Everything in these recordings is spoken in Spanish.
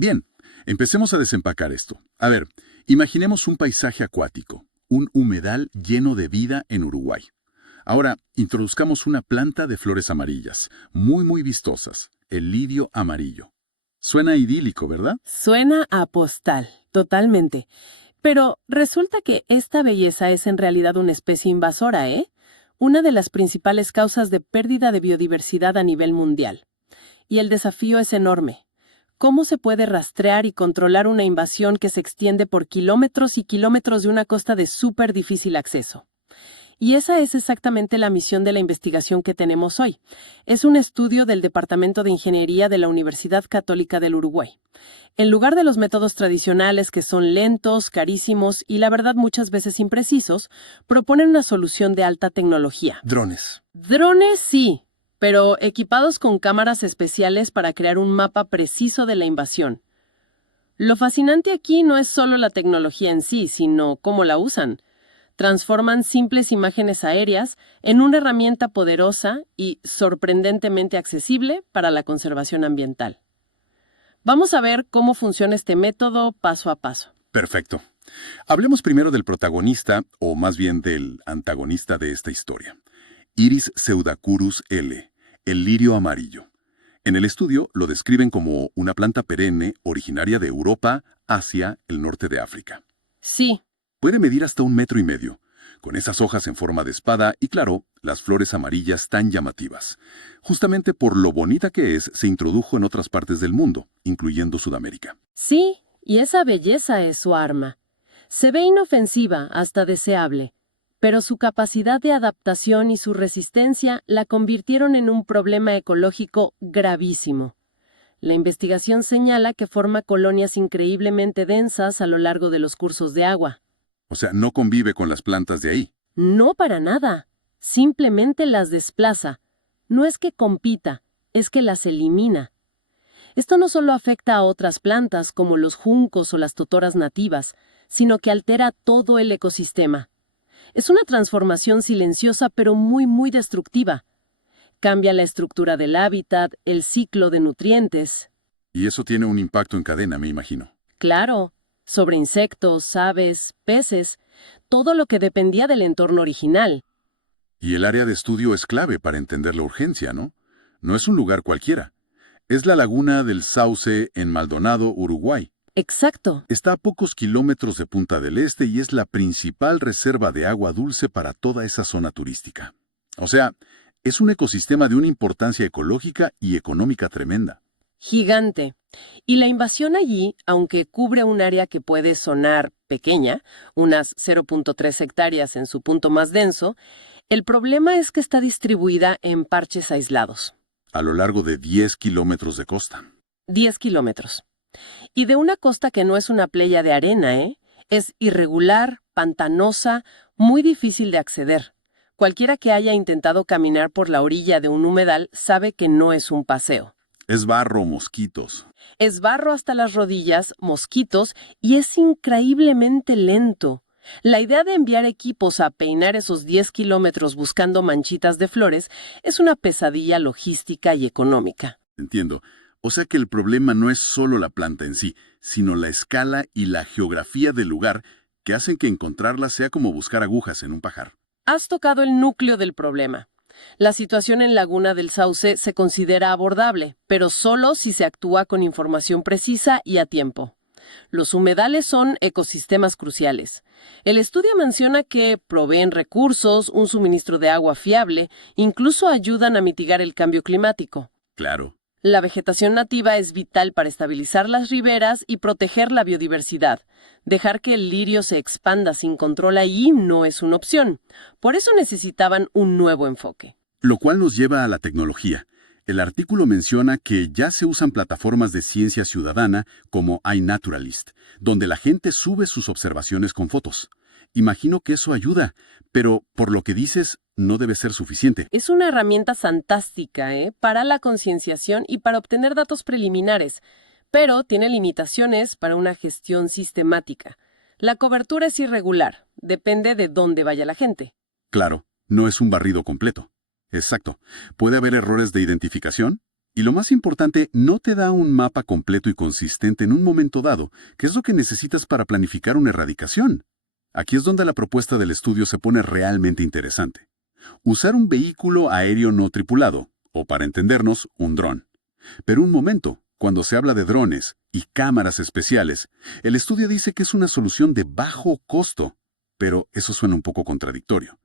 Bien, empecemos a desempacar esto. A ver, imaginemos un paisaje acuático, un humedal lleno de vida en Uruguay. Ahora, introduzcamos una planta de flores amarillas, muy vistosas, el lirio amarillo. Suena idílico, ¿verdad? Suena a postal, totalmente. Pero resulta que esta belleza es en realidad una especie invasora, ¿eh? Una de las principales causas de pérdida de biodiversidad a nivel mundial. Y el desafío es enorme. ¿Cómo se puede rastrear y controlar una invasión que se extiende por kilómetros y kilómetros de una costa de súper difícil acceso? Y esa es exactamente la misión de la investigación que tenemos hoy. Es un estudio del Departamento de Ingeniería de la Universidad Católica del Uruguay. En lugar de los métodos tradicionales que son lentos, carísimos y la verdad muchas veces imprecisos, proponen una solución de alta tecnología. Drones. Drones sí, pero equipados con cámaras especiales para crear un mapa preciso de la invasión. Lo fascinante aquí no es solo la tecnología en sí, sino cómo la usan. Transforman simples imágenes aéreas en una herramienta poderosa y sorprendentemente accesible para la conservación ambiental. Vamos a ver cómo funciona este método paso a paso. Perfecto. Hablemos primero del protagonista, o más bien del antagonista de esta historia. Iris pseudacurus L., el lirio amarillo. En el estudio lo describen como una planta perenne originaria de Europa, Asia, el norte de África. Sí. Puede medir hasta 1,5 metros, con esas hojas en forma de espada y, claro, las flores amarillas tan llamativas. Justamente por lo bonita que es, se introdujo en otras partes del mundo, incluyendo Sudamérica. Sí, y esa belleza es su arma. Se ve inofensiva, hasta deseable, pero su capacidad de adaptación y su resistencia la convirtieron en un problema ecológico gravísimo. La investigación señala que forma colonias increíblemente densas a lo largo de los cursos de agua. O sea, no convive con las plantas de ahí. No para nada. Simplemente las desplaza. No es que compita, es que las elimina. Esto no solo afecta a otras plantas como los juncos o las totoras nativas, sino que altera todo el ecosistema. Es una transformación silenciosa pero muy destructiva. Cambia la estructura del hábitat, el ciclo de nutrientes. Y eso tiene un impacto en cadena, me imagino. Claro, sobre insectos, aves, peces, todo lo que dependía del entorno original. Y el área de estudio es clave para entender la urgencia, ¿no? No es un lugar cualquiera. Es la laguna del Sauce en Maldonado, Uruguay. Exacto. Está a pocos kilómetros de Punta del Este y es la principal reserva de agua dulce para toda esa zona turística. O sea, es un ecosistema de una importancia ecológica y económica tremenda. Gigante. Y la invasión allí, aunque cubre un área que puede sonar pequeña, unas 0.3 hectáreas en su punto más denso, el problema es que está distribuida en parches aislados. A lo largo de 10 kilómetros de costa. 10 kilómetros. Y de una costa que no es una playa de arena, ¿eh? Es irregular, pantanosa, muy difícil de acceder. Cualquiera que haya intentado caminar por la orilla de un humedal sabe que no es un paseo. Es barro, mosquitos. Es barro hasta las rodillas, mosquitos, y es increíblemente lento. La idea de enviar equipos a peinar esos 10 kilómetros buscando manchitas de flores es una pesadilla logística y económica. Entiendo. O sea que el problema no es solo la planta en sí, sino la escala y la geografía del lugar que hacen que encontrarla sea como buscar agujas en un pajar. Has tocado el núcleo del problema. La situación en Laguna del Sauce se considera abordable, pero solo si se actúa con información precisa y a tiempo. Los humedales son ecosistemas cruciales. El estudio menciona que proveen recursos, un suministro de agua fiable, incluso ayudan a mitigar el cambio climático. Claro. La vegetación nativa es vital para estabilizar las riberas y proteger la biodiversidad. Dejar que el lirio se expanda sin control allí no es una opción. Por eso necesitaban un nuevo enfoque. Lo cual nos lleva a la tecnología. El artículo menciona que ya se usan plataformas de ciencia ciudadana como iNaturalist, donde la gente sube sus observaciones con fotos. Imagino que eso ayuda, pero por lo que dices, no debe ser suficiente. Es una herramienta fantástica, para la concienciación y para obtener datos preliminares, pero tiene limitaciones para una gestión sistemática. La cobertura es irregular, depende de dónde vaya la gente. Claro, no es un barrido completo. Exacto. ¿Puede haber errores de identificación? Y lo más importante, no te da un mapa completo y consistente en un momento dado, que es lo que necesitas para planificar una erradicación. Aquí es donde la propuesta del estudio se pone realmente interesante. Usar un vehículo aéreo no tripulado, o para entendernos, un dron. Pero un momento, cuando se habla de drones y cámaras especiales, el estudio dice que es una solución de bajo costo, pero eso suena un poco contradictorio.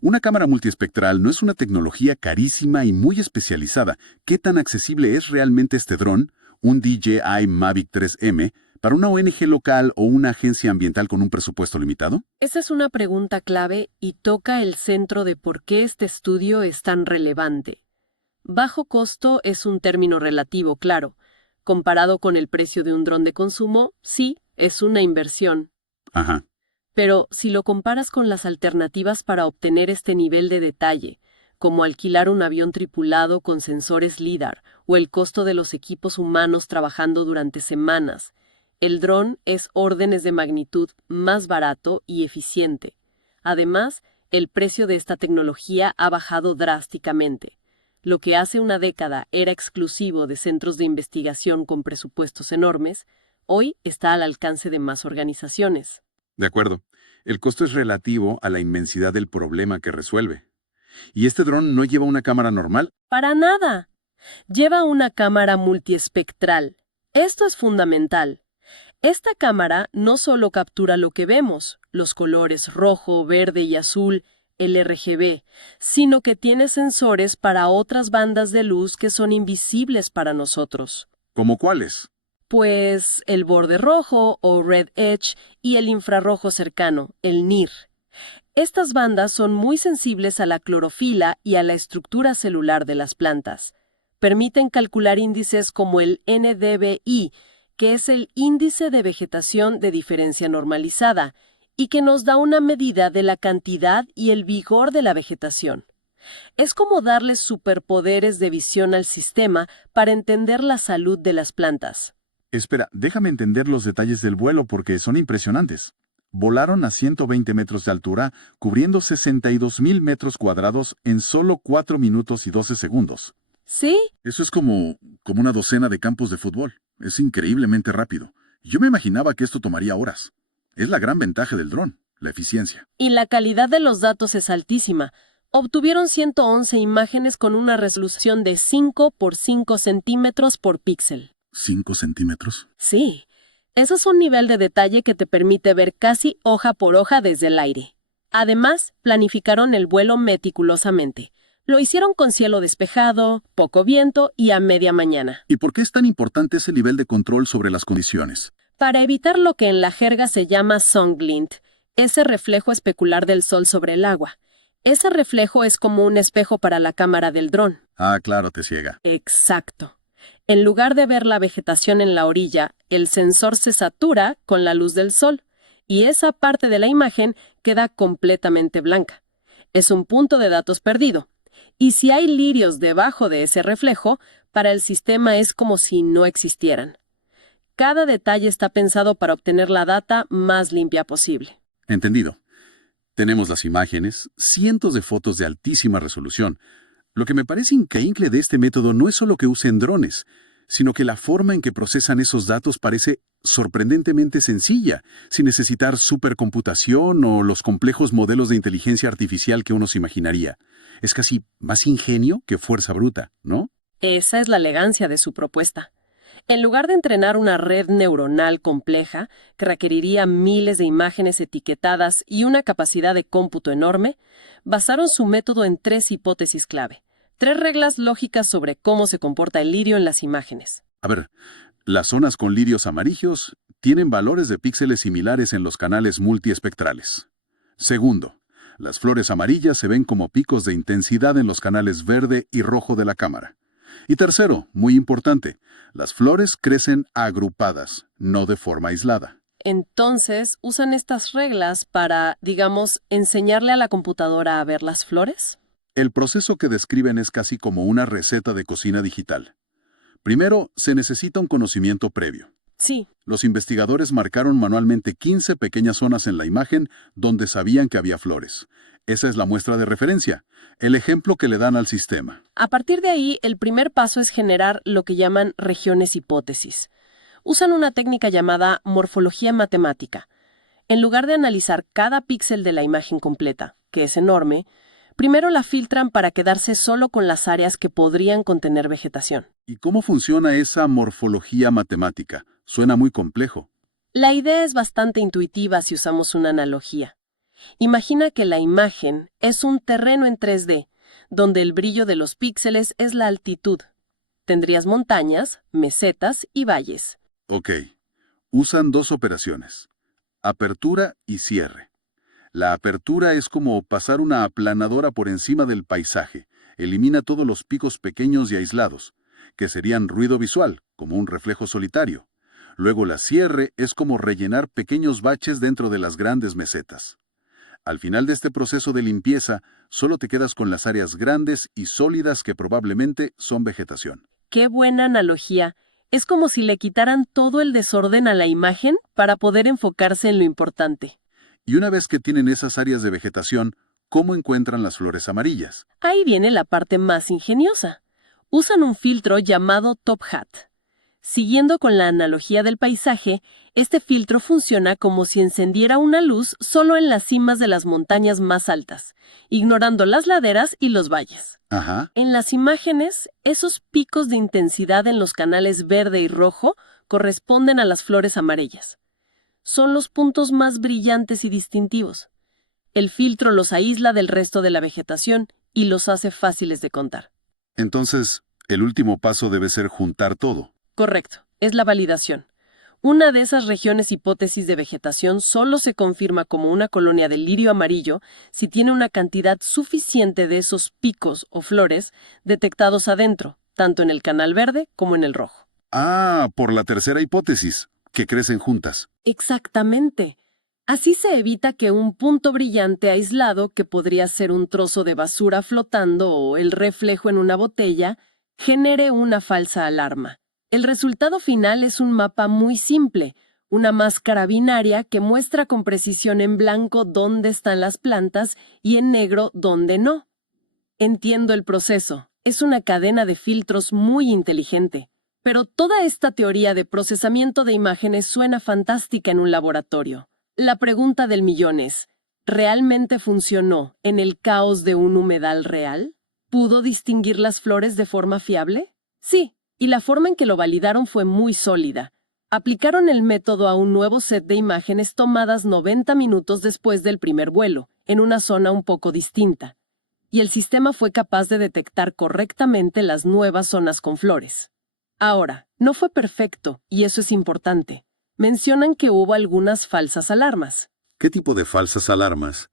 Una cámara multiespectral no es una tecnología carísima y muy especializada. ¿Qué tan accesible es realmente este dron, un DJI Mavic 3M, para una ONG local o una agencia ambiental con un presupuesto limitado? Esa es una pregunta clave y toca el centro de por qué este estudio es tan relevante. Bajo costo es un término relativo, claro. Comparado con el precio de un dron de consumo, sí, es una inversión. Ajá. Pero si lo comparas con las alternativas para obtener este nivel de detalle, como alquilar un avión tripulado con sensores LIDAR o el costo de los equipos humanos trabajando durante semanas, el dron es órdenes de magnitud más barato y eficiente. Además, el precio de esta tecnología ha bajado drásticamente. Lo que hace una década era exclusivo de centros de investigación con presupuestos enormes, hoy está al alcance de más organizaciones. De acuerdo. El costo es relativo a la inmensidad del problema que resuelve. ¿Y este dron no lleva una cámara normal? Para nada. Lleva una cámara multiespectral. Esto es fundamental. Esta cámara no solo captura lo que vemos, los colores rojo, verde y azul, el RGB, sino que tiene sensores para otras bandas de luz que son invisibles para nosotros. ¿Cómo cuáles? Pues el borde rojo o red edge y el infrarrojo cercano, el NIR. Estas bandas son muy sensibles a la clorofila y a la estructura celular de las plantas. Permiten calcular índices como el NDVI, que es el índice de vegetación de diferencia normalizada, y que nos da una medida de la cantidad y el vigor de la vegetación. Es como darles superpoderes de visión al sistema para entender la salud de las plantas. Espera, déjame entender los detalles del vuelo porque son impresionantes. Volaron a 120 metros de altura, cubriendo 62.000 metros cuadrados en solo 4 minutos y 12 segundos. ¿Sí? Eso es como una docena de campos de fútbol. Es increíblemente rápido. Yo me imaginaba que esto tomaría horas. Es la gran ventaja del dron, la eficiencia. Y la calidad de los datos es altísima. Obtuvieron 111 imágenes con una resolución de 5 por 5 centímetros por píxel. ¿5 centímetros? Sí, eso es un nivel de detalle que te permite ver casi hoja por hoja desde el aire. Además, planificaron el vuelo meticulosamente. Lo hicieron con cielo despejado, poco viento y a media mañana. ¿Y por qué es tan importante ese nivel de control sobre las condiciones? Para evitar lo que en la jerga se llama sun glint, ese reflejo especular del sol sobre el agua. Ese reflejo es como un espejo para la cámara del dron. Ah, claro, te ciega. Exacto. En lugar de ver la vegetación en la orilla, el sensor se satura con la luz del sol, y esa parte de la imagen queda completamente blanca. Es un punto de datos perdido. Y si hay lirios debajo de ese reflejo, para el sistema es como si no existieran. Cada detalle está pensado para obtener la data más limpia posible. Entendido. Tenemos las imágenes, cientos de fotos de altísima resolución. Lo que me parece increíble de este método no es solo que usen drones, sino que la forma en que procesan esos datos parece sorprendentemente sencilla, sin necesitar supercomputación o los complejos modelos de inteligencia artificial que uno se imaginaría. Es casi más ingenio que fuerza bruta, ¿no? Esa es la elegancia de su propuesta. En lugar de entrenar una red neuronal compleja, que requeriría miles de imágenes etiquetadas y una capacidad de cómputo enorme, basaron su método en 3 hipótesis clave, 3 reglas lógicas sobre cómo se comporta el lirio en las imágenes. A ver, las zonas con lirios amarillos tienen valores de píxeles similares en los canales multiespectrales. Segundo, las flores amarillas se ven como picos de intensidad en los canales verde y rojo de la cámara. Y tercero, muy importante, las flores crecen agrupadas, no de forma aislada. Entonces, ¿usan estas reglas para, digamos, enseñarle a la computadora a ver las flores? El proceso que describen es casi como una receta de cocina digital. Primero, se necesita un conocimiento previo. Sí. Los investigadores marcaron manualmente 15 pequeñas zonas en la imagen donde sabían que había flores. Esa es la muestra de referencia, el ejemplo que le dan al sistema. A partir de ahí, el primer paso es generar lo que llaman regiones hipótesis. Usan una técnica llamada morfología matemática. En lugar de analizar cada píxel de la imagen completa, que es enorme, primero la filtran para quedarse solo con las áreas que podrían contener vegetación. ¿Y cómo funciona esa morfología matemática? Suena muy complejo. La idea es bastante intuitiva si usamos una analogía. Imagina que la imagen es un terreno en 3D, donde el brillo de los píxeles es la altitud. Tendrías montañas, mesetas y valles. Ok. Usan dos operaciones: apertura y cierre. La apertura es como pasar una aplanadora por encima del paisaje. Elimina todos los picos pequeños y aislados, que serían ruido visual, como un reflejo solitario. Luego la cierre es como rellenar pequeños baches dentro de las grandes mesetas. Al final de este proceso de limpieza, solo te quedas con las áreas grandes y sólidas que probablemente son vegetación. ¡Qué buena analogía! Es como si le quitaran todo el desorden a la imagen para poder enfocarse en lo importante. Y una vez que tienen esas áreas de vegetación, ¿cómo encuentran las flores amarillas? Ahí viene la parte más ingeniosa. Usan un filtro llamado Top Hat. Siguiendo con la analogía del paisaje, este filtro funciona como si encendiera una luz solo en las cimas de las montañas más altas, ignorando las laderas y los valles. Ajá. En las imágenes, esos picos de intensidad en los canales verde y rojo corresponden a las flores amarillas. Son los puntos más brillantes y distintivos. El filtro los aísla del resto de la vegetación y los hace fáciles de contar. Entonces, el último paso debe ser juntar todo. Correcto, es la validación. Una de esas regiones hipótesis de vegetación solo se confirma como una colonia de lirio amarillo si tiene una cantidad suficiente de esos picos o flores detectados adentro, tanto en el canal verde como en el rojo. Ah, por la tercera hipótesis, que crecen juntas. Exactamente. Así se evita que un punto brillante aislado, que podría ser un trozo de basura flotando o el reflejo en una botella, genere una falsa alarma. El resultado final es un mapa muy simple, una máscara binaria que muestra con precisión en blanco dónde están las plantas y en negro dónde no. Entiendo el proceso. Es una cadena de filtros muy inteligente. Pero toda esta teoría de procesamiento de imágenes suena fantástica en un laboratorio. La pregunta del millón es, ¿realmente funcionó en el caos de un humedal real? ¿Pudo distinguir las flores de forma fiable? Sí. Y la forma en que lo validaron fue muy sólida. Aplicaron el método a un nuevo set de imágenes tomadas 90 minutos después del primer vuelo, en una zona un poco distinta. Y el sistema fue capaz de detectar correctamente las nuevas zonas con flores. Ahora, no fue perfecto, y eso es importante. Mencionan que hubo algunas falsas alarmas. ¿Qué tipo de falsas alarmas?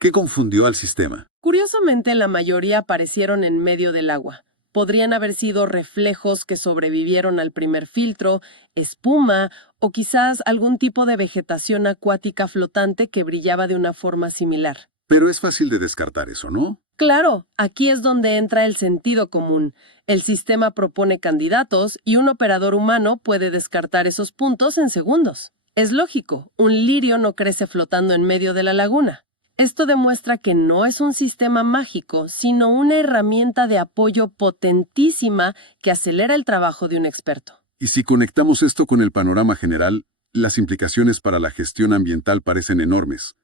¿Qué confundió al sistema? Curiosamente, la mayoría aparecieron en medio del agua. Podrían haber sido reflejos que sobrevivieron al primer filtro, espuma o quizás algún tipo de vegetación acuática flotante que brillaba de una forma similar. Pero es fácil de descartar eso, ¿no? Claro, aquí es donde entra el sentido común. El sistema propone candidatos y un operador humano puede descartar esos puntos en segundos. Es lógico, un lirio no crece flotando en medio de la laguna. Esto demuestra que no es un sistema mágico, sino una herramienta de apoyo potentísima que acelera el trabajo de un experto. Y si conectamos esto con el panorama general, las implicaciones para la gestión ambiental parecen enormes.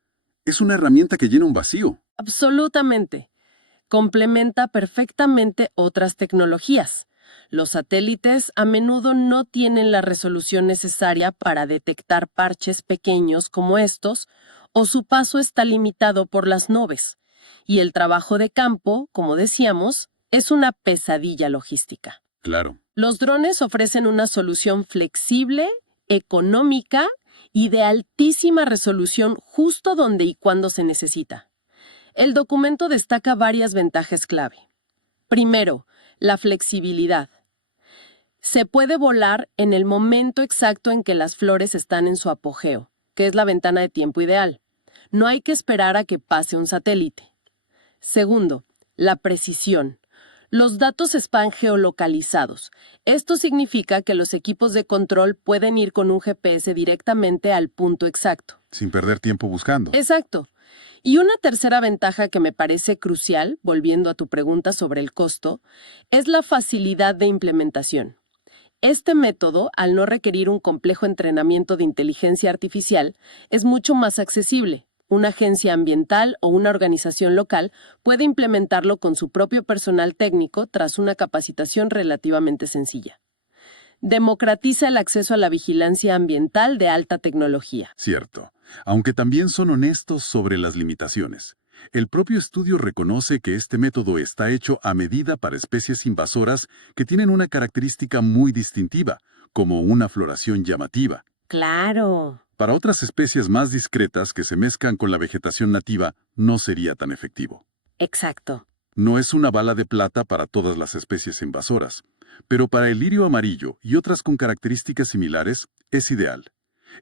Es una herramienta que llena un vacío. Absolutamente. Complementa perfectamente otras tecnologías. Los satélites a menudo no tienen la resolución necesaria para detectar parches pequeños como estos, o su paso está limitado por las nubes, y el trabajo de campo, como decíamos, es una pesadilla logística. Claro. Los drones ofrecen una solución flexible, económica y de altísima resolución justo donde y cuando se necesita. El documento destaca varias ventajas clave. Primero, la flexibilidad. Se puede volar en el momento exacto en que las flores están en su apogeo, que es la ventana de tiempo ideal. No hay que esperar a que pase un satélite. Segundo, la precisión. Los datos están geolocalizados. Esto significa que los equipos de control pueden ir con un GPS directamente al punto exacto. Sin perder tiempo buscando. Exacto. Y una tercera ventaja que me parece crucial, volviendo a tu pregunta sobre el costo, es la facilidad de implementación. Este método, al no requerir un complejo entrenamiento de inteligencia artificial, es mucho más accesible. Una agencia ambiental o una organización local puede implementarlo con su propio personal técnico tras una capacitación relativamente sencilla. Democratiza el acceso a la vigilancia ambiental de alta tecnología. Cierto, aunque también son honestos sobre las limitaciones. El propio estudio reconoce que este método está hecho a medida para especies invasoras que tienen una característica muy distintiva, como una floración llamativa. ¡Claro! Para otras especies más discretas que se mezclan con la vegetación nativa, no sería tan efectivo. Exacto. No es una bala de plata para todas las especies invasoras, pero para el lirio amarillo y otras con características similares, es ideal.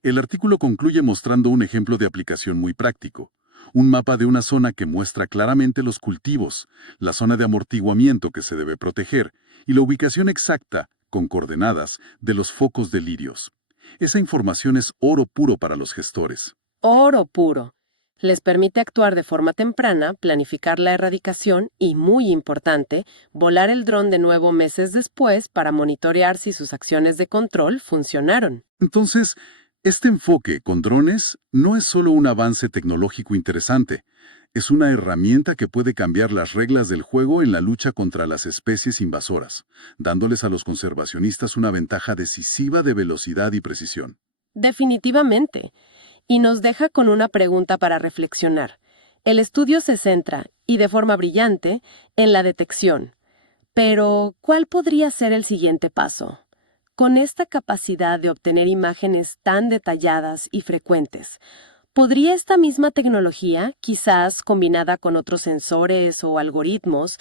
El artículo concluye mostrando un ejemplo de aplicación muy práctico. Un mapa de una zona que muestra claramente los cultivos, la zona de amortiguamiento que se debe proteger y la ubicación exacta, con coordenadas, de los focos de lirios. Esa información es oro puro para los gestores. Oro puro. Les permite actuar de forma temprana, planificar la erradicación y, muy importante, volar el dron de nuevo meses después para monitorear si sus acciones de control funcionaron. Entonces, este enfoque con drones no es solo un avance tecnológico interesante, es una herramienta que puede cambiar las reglas del juego en la lucha contra las especies invasoras, dándoles a los conservacionistas una ventaja decisiva de velocidad y precisión. Definitivamente. Y nos deja con una pregunta para reflexionar. El estudio se centra, y de forma brillante, en la detección. Pero, ¿cuál podría ser el siguiente paso? Con esta capacidad de obtener imágenes tan detalladas y frecuentes, ¿podría esta misma tecnología, quizás combinada con otros sensores o algoritmos,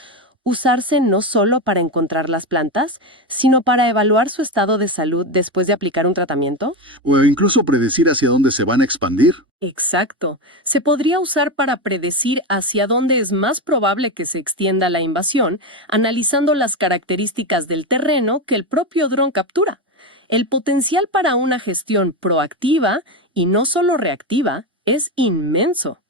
usarse no solo para encontrar las plantas, sino para evaluar su estado de salud después de aplicar un tratamiento? O incluso predecir hacia dónde se van a expandir. Exacto. Se podría usar para predecir hacia dónde es más probable que se extienda la invasión, analizando las características del terreno que el propio dron captura. El potencial para una gestión proactiva, y no solo reactiva, es inmenso.